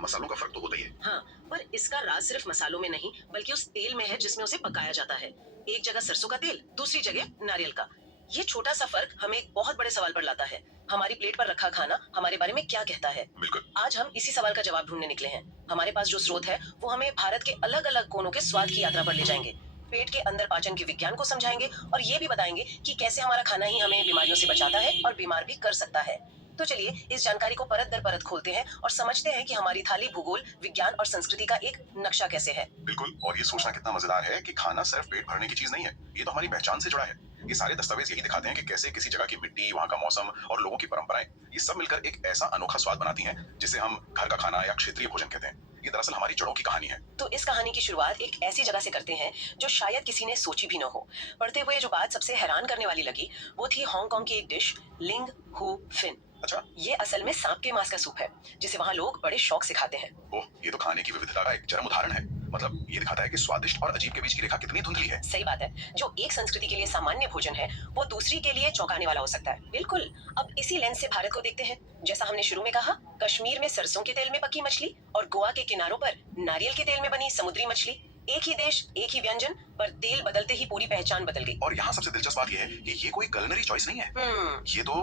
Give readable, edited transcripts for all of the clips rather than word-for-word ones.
मसालों का फर्क तो होता ही है। हाँ, पर इसका राज सिर्फ मसालों में नहीं बल्कि उस तेल में है जिसमें उसे पकाया जाता है। एक जगह सरसों का तेल, दूसरी जगह नारियल का। ये छोटा सा फर्क हमें एक बहुत बड़े सवाल पर लाता है। हमारी प्लेट पर रखा खाना हमारे बारे में क्या कहता है? बिल्कुल। आज हम इसी सवाल का जवाब ढूंढने निकले हैं। हमारे पास जो स्रोत है वो हमें भारत के अलग अलग कोनों के स्वाद की यात्रा पर ले जाएंगे। पेट के अंदर पाचन के विज्ञान को समझाएंगे और ये भी बताएंगे कि कैसे हमारा खाना ही हमें बीमारियों से बचाता है और बीमार भी कर सकता है। तो चलिए इस जानकारी को परत दर परत खोलते हैं और समझते हैं कि हमारी थाली भूगोल, विज्ञान और संस्कृति का एक नक्शा कैसे है। बिल्कुल, और ये सोचना कितना मजेदार है कि खाना सिर्फ पेट भरने की चीज नहीं है, ये तो हमारी पहचान से जुड़ा है। ये सारे दस्तावेज यही दिखाते हैं कि कैसे किसी जगह की मिट्टी, वहाँ का मौसम और लोगों की परंपराएं, ये सब मिलकर एक ऐसा अनोखा स्वाद बनाती हैं जिसे हम घर का खाना या क्षेत्रीय भोजन कहते हैं। ये दरअसल हमारी जड़ों की कहानी है। तो इस कहानी की शुरुआत एक ऐसी जगह से करते हैं जो शायद किसी ने सोची भी न हो। पढ़ते हुए जो बात सबसे हैरान करने वाली लगी वो थी हांगकांग की एक डिश, लिंग हु फिन। अच्छा। ये असल में सांप के मांस का सूप है जिसे वहाँ लोग बड़े शौक से खाते हैं। ओह, ये तो खाने की विविधता का एक चरम उदाहरण है। मतलब ये दिखाता है कि स्वादिष्ट और अजीब के बीच की रेखा कितनी धुंधली है। सही बात है, जो एक संस्कृति के लिए सामान्य भोजन है वो दूसरी के लिए चौंकाने वाला हो सकता है। बिल्कुल। अब इसी लेंस से भारत को देखते हैं। जैसा हमने शुरू में कहा, कश्मीर में सरसों के तेल में पकी मछली और गोवा के किनारों पर नारियल के तेल में बनी समुद्री मछली। एक ही देश, एक ही व्यंजन, पर तेल बदलते ही पूरी पहचान बदल गई। और यहाँ सबसे दिलचस्प बात यह है कि ये कोई कलिनरी चॉइस नहीं है। ये तो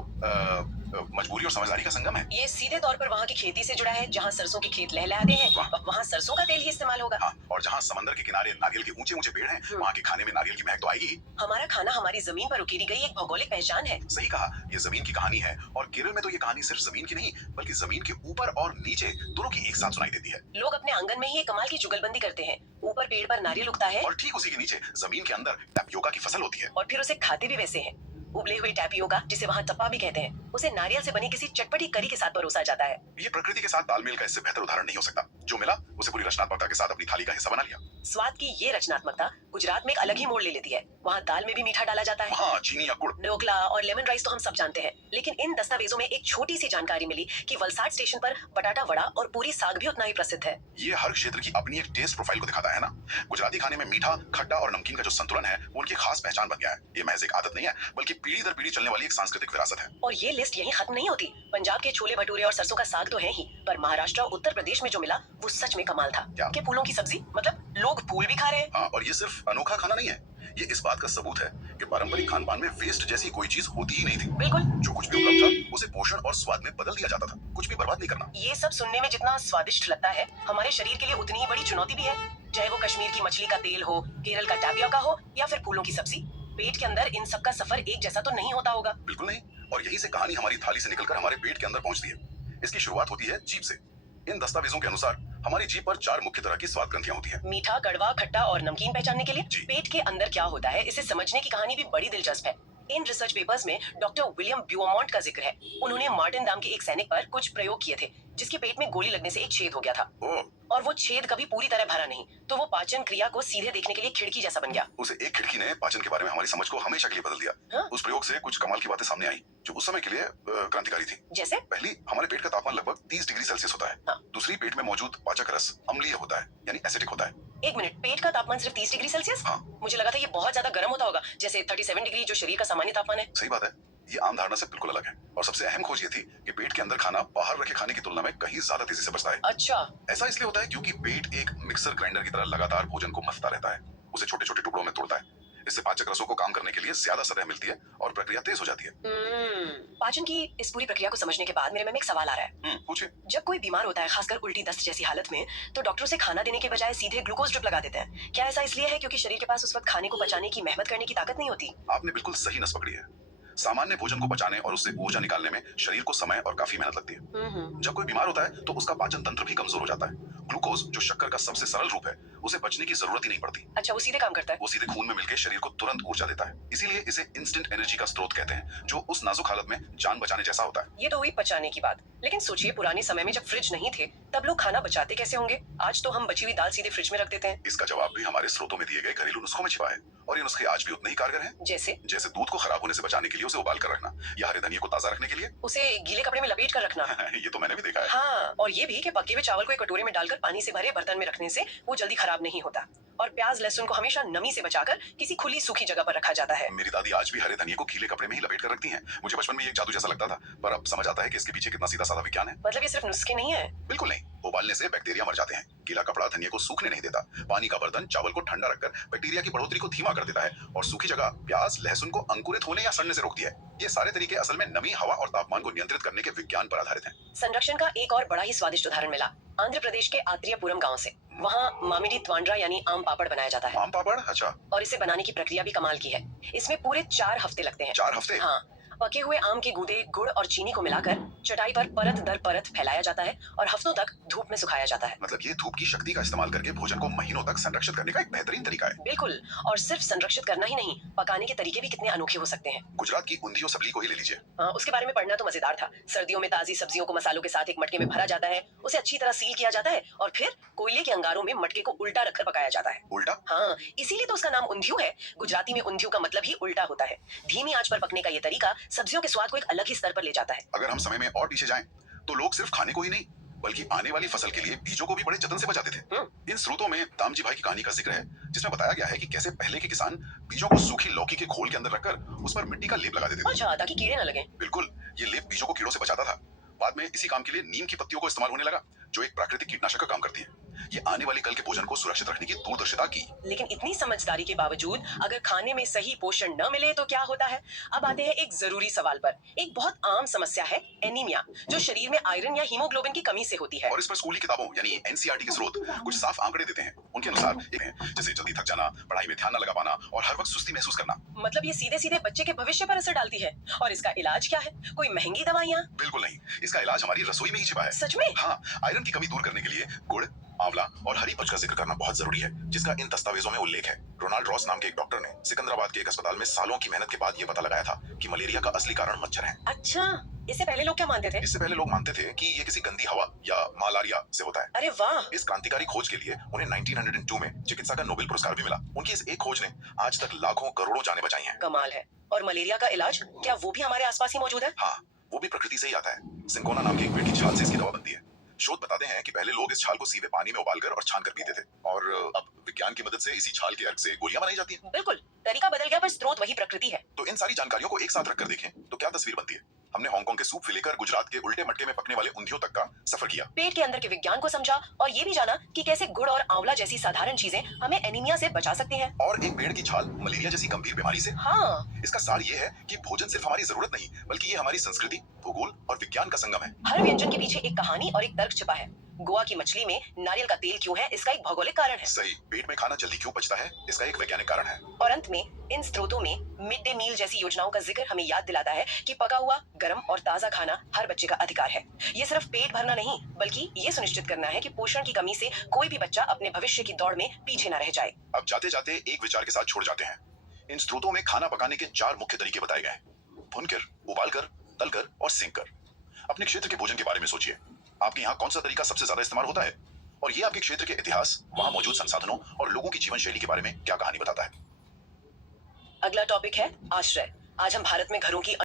मजबूरी और समझदारी का संगम है। ये सीधे तौर पर वहाँ की खेती से जुड़ा है। जहाँ सरसों के खेत लहलहाते हैं वहाँ सरसों का तेल ही इस्तेमाल होगा। हाँ, और जहाँ समंदर के किनारे नारियल के ऊंचे ऊंचे पेड़ हैं, वहाँ के खाने में नारियल की महक तो आएगी। हमारा खाना हमारी जमीन पर उकेरी गई एक भौगोलिक पहचान है। सही कहा, ये जमीन की कहानी है। और केरल में तो ये कहानी सिर्फ जमीन की नहीं बल्कि जमीन के ऊपर और नीचे दोनों की एक साथ सुनाई देती है। लोग अपने आंगन में ही एक कमाल की जुगलबंदी करते हैं। ऊपर पेड़ पर नारियल उगता है और ठीक उसी के नीचे जमीन के अंदर टैपियोका की फसल होती है। और फिर उसे खाते भी वैसे हैं। उबले हुए टैपियोका, जिसे वहाँ टप्पा भी कहते हैं, उसे नारियल से बनी किसी चटपटी करी के साथ परोसा जाता है। ये प्रकृति के साथ तालमेल का इससे बेहतर उदाहरण नहीं हो सकता। जो मिला उसे पूरी रचनात्मकता के साथ अपनी थाली का हिस्सा बना लिया। स्वाद की ये रचनात्मकता गुजरात में एक अलग ही मोड़ ले लेती है। वहाँ दाल में भी मीठा डाला जाता है। हाँ, चीनी या गुड़। ढोकला और लेमन राइस तो हम सब जानते हैं, लेकिन इन दस्तावेजों में एक छोटी सी जानकारी मिली कि वलसाड स्टेशन पर बटाटा वड़ा और पूरी साग भी उतना ही प्रसिद्ध है। ये हर क्षेत्र की अपनी एक टेस्ट प्रोफाइल को दिखाता है ना। गुजराती खाने में मीठा, खट्टा और नमकीन का जो संतुलन है वो उनकी खास पहचान बन गया है। ये महज एक आदत नहीं है बल्कि पीढ़ी दर पीढ़ी चलने वाली एक सांस्कृतिक विरासत है। और ये लिस्ट यहीं खत्म नहीं होती। पंजाब के छोले भटूरे और सरसों का साग तो है ही, पर महाराष्ट्र और उत्तर प्रदेश में जो मिला वो सच में कमाल था। क्या? के फूलों की सब्जी, मतलब लोग फूल भी खा रहे हैं। हाँ, और ये सिर्फ अनोखा खाना नहीं है, ये इस बात का सबूत है कि पारंपरिक खान पान में वेस्ट जैसी कोई चीज होती ही नहीं थी। बिल्कुल। जो कुछ भी उपलब्ध था उसे पोषण और स्वाद में बदल दिया जाता था, कुछ भी बर्बाद नहीं करना। ये सब सुनने में जितना स्वादिष्ट लगता है, हमारे शरीर के लिए उतनी ही बड़ी चुनौती भी है। चाहे वो कश्मीर की मछली का तेल हो, केरल का टैपियोका हो या फिर फूलों की सब्जी, पेट के अंदर इन सब का सफर एक जैसा तो नहीं होता होगा। बिल्कुल नहीं, और यही से कहानी हमारी थाली से निकलकर हमारे पेट के अंदर पहुंचती है। इसकी शुरुआत होती है जीभ से। इन दस्तावेजों के अनुसार हमारी जीभ पर 4 मुख्य तरह की स्वाद ग्रंथियां होती हैं। मीठा, कड़वा, खट्टा और नमकीन पहचानने के लिए जी। पेट के अंदर क्या होता है इसे समझने की कहानी भी बड़ी दिलचस्प है। इन रिसर्च पेपर्स में डॉक्टर विलियम ब्यूमॉन्ट का जिक्र है। उन्होंने मार्टिन नाम के एक सैनिक पर कुछ प्रयोग किए थे जिसके पेट में गोली लगने से एक छेद हो गया था। ओह, और वो छेद कभी पूरी तरह भरा नहीं, तो वो पाचन क्रिया को सीधे देखने के लिए खिड़की जैसा बन गया। उसे एक खिड़की ने पाचन के बारे में हमारी समझ को हमेशा के लिए बदल दिया। हाँ? उस प्रयोग से कुछ कमाल की बातें सामने आई जो उस समय के लिए क्रांतिकारी थी। जैसे? पहली, हमारे पेट का तापमान लगभग 30 डिग्री सेल्सियस होता है। हाँ। दूसरी, पेट में मौजूद पाचक रस अम्लीय होता है, यानी एसिडिक होता है। एक मिनट, पेट का तापमान सिर्फ 30 डिग्री सेल्सियस? हाँ। मुझे लगा था ये बहुत ज्यादा गर्म होता होगा, जैसे 37 डिग्री जो शरीर का सामान्य तापमान है। सही बात है, ये आम धारणा से बिल्कुल अलग है। और सबसे अहम खोज ये थी कि पेट के अंदर खाना बाहर रखे खाने की तुलना में कहीं ज्यादा तेजी से पचता है। अच्छा। ऐसा इसलिए होता है क्योंकि पेट एक मिक्सर ग्राइंडर की तरह लगातार भोजन को मथता रहता है, उसे छोटे छोटे टुकड़ों में तोड़ता है। इससे पाचक रसों को काम करने के लिए ज्यादा सतह मिलती है और प्रक्रिया तेज हो जाती है। पाचन की इस पूरी प्रक्रिया को समझने के बाद मेरे मन में एक सवाल आ रहा है। पूछिए। जब कोई बीमार होता है, खासकर उल्टी दस्त जैसी हालत में, तो डॉक्टर उसे खाना देने के बजाय सीधे ग्लूकोज ड्रिप लगा देते हैं। क्या ऐसा इसलिए है क्योंकि शरीर के पास उस वक्त खाने को पचाने की मेहनत करने की ताकत नहीं होती? आपने बिल्कुल सही नस पकड़ी है। सामान्य भोजन को पचाने और उससे ऊर्जा निकालने में शरीर को समय और काफी मेहनत लगती है। जब कोई बीमार होता है तो उसका पाचन तंत्र भी कमजोर हो जाता है। ग्लूकोज, जो शक्कर का सबसे सरल रूप है, उसे पचने की जरूरत ही नहीं पड़ती। अच्छा, वो सीधे काम करता है? वो सीधे खून में मिलकर शरीर को तुरंत ऊर्जा देता है। इसीलिए इसे इंस्टेंट एनर्जी का स्रोत कहते हैं, जो उस नाजुक हालत में जान बचाने जैसा होता है। ये तो हुई पचाने की बात, लेकिन सोचिए पुराने समय में जब फ्रिज नहीं थे तब लोग खाना बचाते कैसे होंगे? आज तो हम बची हुई दाल सीधे फ्रिज में रख देते हैं। इसका जवाब भी हमारे स्रोतों में दिए गए घरेलू नुस्खों में छिपा है, और ये नुस्खे आज भी उतने ही कारगर हैं। जैसे दूध को खराब होने से बचाने के लिए उसे उबाल कर रखना, या हरे धनिये को ताजा रखने के लिए उसे गीले कपड़े में लपेट कर रखना। ये तो मैंने भी देखा है। हाँ, और ये भी कि पके हुए चावल को एक कटोरे में डालकर पानी से भरे बर्तन में रखने से वो जल्दी खराब नहीं होता। और प्याज लहसुन को हमेशा नमी से बचाकर किसी खुली सूखी जगह पर रखा जाता है। मेरी दादी आज भी हरे धनिये को गीले कपड़े में ही लपेट कर रखती हैं। मुझे बचपन में ये एक जादू जैसा लगता था, पर अब समझ आता है कि इसके पीछे कितना सीधा साधा विज्ञान है। मतलब ये सिर्फ नुस्खे नहीं है। बिल्कुल नहीं, उबालने से बैक्टीरिया मर जाते हैं। गीला कपड़ा धनिये को सूखने नहीं देता। पानी का बर्तन चावल को ठंडा रखकर बैक्टीरिया की बढ़ोतरी को धीमा कर देता है और सूखी जगह प्याज लहसुन को अंकुरित होने या सड़ने से रोकती है। ये सारे तरीके असल में नमी, हवा और तापमान को नियंत्रित करने के विज्ञान पर आधारित हैं। संरक्षण का एक और बड़ा ही स्वादिष्ट उदाहरण मिला आंध्र प्रदेश के आत्रेयपुरम गांव से। वहाँ मामिडी त्वांड्रा यानी आम पापड़ बनाया जाता है। आम पापड़? अच्छा। और इसे बनाने की प्रक्रिया भी कमाल की है। इसमें पूरे 4 हफ्ते लगते हैं। 4 हफ्ते? हाँ, पके हुए आम के गूदे, गुड़ और चीनी को मिलाकर चटाई पर परत दर परत फैलाया जाता है और हफ्तों तक धूप में सुखाया जाता है। मतलब ये धूप की शक्ति का इस्तेमाल करके भोजन को महीनों तक संरक्षित करने का एक बेहतरीन तरीका है। बिल्कुल, और सिर्फ संरक्षित करना ही नहीं, पकाने के तरीके भी कितने अनोखे हो सकते हैं। गुजरात की ऊंधियो सबली को ही ले लीजिए। उसके बारे में पढ़ना तो मजेदार था। सर्दियों में ताजी सब्जियों को मसालों के साथ एक मटके में भरा जाता है, उसे अच्छी तरह सील किया जाता है और फिर कोयले के अंगारों में मटके को उल्टा रखकर पकाया जाता है। उल्टा? हाँ, इसीलिए तो उसका नाम ऊंधियो है। गुजराती में ऊंधियो का मतलब ही उल्टा होता है। धीमी आंच पर पकने का ये तरीका सब्जियों के स्वाद को एक अलग ही स्तर पर ले जाता है। अगर हम समय में और पीछे जाएं, तो लोग सिर्फ खाने को ही नहीं बल्कि आने वाली फसल के लिए बीजों को भी बड़े जतन से बचाते थे। इन स्रोतों में दामजी भाई की कहानी का जिक्र है, जिसमें बताया गया है कि कैसे पहले के किसान बीजों को सूखी लौकी के खोल के अंदर रखकर उस पर मिट्टी का लेप लगा देते थे। अच्छा, ताकि कीड़े न लगे। बिल्कुल, ये लेप बीजों को कीड़ों से बचाता था। बाद में इसी काम के लिए नीम की पत्तियों को इस्तेमाल होने लगा, जो एक प्राकृतिक कीटनाशक का काम करती है। ये आने वाली कल के भोजन को सुरक्षित रखने की दूरदर्शिता की। लेकिन इतनी समझदारी के बावजूद अगर खाने में सही पोषण न मिले तो क्या होता है? अब आते हैं एक जरूरी सवाल पर। एक बहुत आम समस्या है एनीमिया, जो शरीर में आयरन या हीमोग्लोबिन की कमी से होती है। और इस पर स्कूली किताबों यानी एनसीईआरटी के स्रोत कुछ साफ आंकड़े देते हैं। उनके अनुसार जैसे जल्दी थक जाना, पढ़ाई में ध्यान न लगा पाना और हर वक्त सुस्ती महसूस करना। मतलब ये सीधे सीधे बच्चे के भविष्य पर असर डालती है। और इसका इलाज क्या है? कोई महंगी दवाइयाँ? बिल्कुल नहीं, इसका इलाज हमारी रसोई में ही छिपा है। सच में? हाँ, आयरन की कमी दूर करने के लिए गुड़, आंवला और हरी पत्त का जिक्र करना बहुत जरूरी है, जिसका इन दस्तावेजों में उल्लेख है। रोनाल्ड रॉस नाम के एक डॉक्टर ने सिकंदराबाद के एक अस्पताल में सालों की मेहनत के बाद ये पता लगाया था कि मलेरिया का असली कारण मच्छर है। अच्छा, इससे पहले लोग क्या मानते थे? इससे पहले लोग मानते थे कि ये किसी गंदी हवा या मलेरिया से होता है। अरे वाह! इस क्रांतिकारी खोज के लिए उन्हें 1902 में चिकित्सा का नोबेल पुरस्कार भी मिला। उनकी इस एक खोज ने आज तक लाखों करोड़ों जानें बचाई हैं। कमाल है। और मलेरिया का इलाज, क्या वो भी हमारे आसपास ही मौजूद है? हाँ, वो भी प्रकृति से ही आता है। सिंकोना नाम के एक पेड़ की छाल से इसकी दवा बनती है। शोध बताते हैं कि पहले लोग इस छाल को सीधे पानी में उबालकर और छानकर पीते थे, और अब विज्ञान की मदद से इसी छाल के अर्क से गोलियां बनाई जाती हैं। बिल्कुल, तरीका बदल गया पर स्रोत वही प्रकृति है। तो इन सारी जानकारियों को एक साथ रखकर देखें तो क्या तस्वीर बनती है। हमने हांगकांग के सूप से लेकर गुजरात के उल्टे मटके में पकने वाले ऊंधियों तक का सफर किया। पेट के अंदर के विज्ञान को समझा और ये भी जाना कि कैसे गुड़ और आंवला जैसी साधारण चीजें हमें एनीमिया से बचा सकती हैं। और एक पेड़ की छाल मलेरिया जैसी गंभीर बीमारी से। हाँ, इसका सार ये है कि भोजन सिर्फ हमारी जरूरत नहीं, बल्कि ये हमारी संस्कृति, भूगोल और विज्ञान का संगम है। हर व्यंजन के पीछे एक कहानी और एक तर्क छिपा है। गोवा की मछली में नारियल का तेल क्यों है, इसका एक भौगोलिक कारण है। सही, पेट में खाना जल्दी क्यों पचता है, इसका एक वैज्ञानिक कारण है। और अंत में इन स्रोतों में मिड डे मील जैसी योजनाओं का जिक्र हमें याद दिलाता है कि पका हुआ, गर्म और ताजा खाना हर बच्चे का अधिकार है। ये सिर्फ पेट भरना नहीं, बल्कि ये सुनिश्चित करना है कि पोषण की कमी से कोई भी बच्चा अपने भविष्य की दौड़ में पीछे न रह जाए। अब जाते जाते एक विचार के साथ छोड़ जाते हैं। इन स्रोतों में खाना पकाने के 4 मुख्य तरीके बताए गए हैं: भुनकर, उबालकर, तलकर और सेंककर। अपने क्षेत्र के भोजन के बारे में सोचिए। आपके यहाँ कौन सा तरीका सबसे ज्यादा इस्तेमाल होता है, और ये आपके क्षेत्र के इतिहास, वहाँ मौजूद संसाधनों और लोगों की जीवन शैली के बारे में क्या कहानी बताता है। अगला टॉपिक है आश्रय। आज हम भारत में घरों की